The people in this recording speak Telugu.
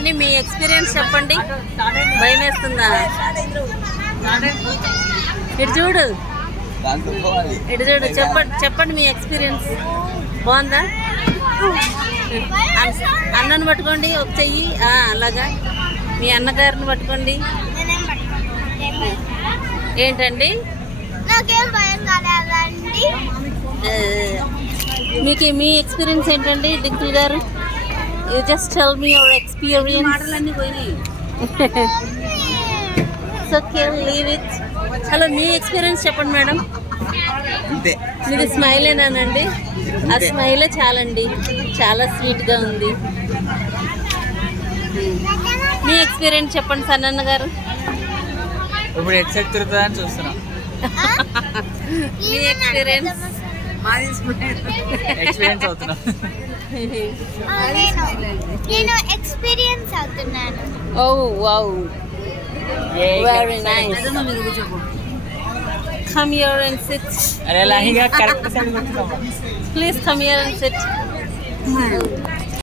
ఏంటండి మీ ఎక్స్పీరియన్స్ చెప్పండి. భయం వేస్తుందా? ఇటు చూడు, ఇటు చూడు, చెప్పండి మీ ఎక్స్పీరియన్స్. బాగుందా? అన్నను పట్టుకోండి ఒక చెయ్యి, అలాగా. మీ అన్నగారిని పట్టుకోండి. ఏంటండి మీకు మీ ఎక్స్పీరియన్స్ ఏంటండి డింకుల్ గారు? You just tell me your experience. మాటలన్నీ పోయినాయి. Okay, leave it. Hello, me experience చెప్పండి మేడం. మీది స్మైలేనానండి? ఆ స్మైలే చాలండి, చాలా స్వీట్గా ఉంది. మీ ఎక్స్పీరియన్స్ చెప్పండి సన్నన్న గారు. ఇప్పుడు హెడ్సెట్ తిరుగుతుందని చూస్తున్నా. మీ ఎక్స్పీరియన్స్? ఎక్స్పీరియన్స్ అవుతున్నా. నేను ఎక్స్పీరియన్స్ అవుతున్నాను. Oh wow, very nice. Come here and sit. అరే లాహిగా కరెక్ట్ సైడ్ కూర్చున్నావా? Please come here and sit.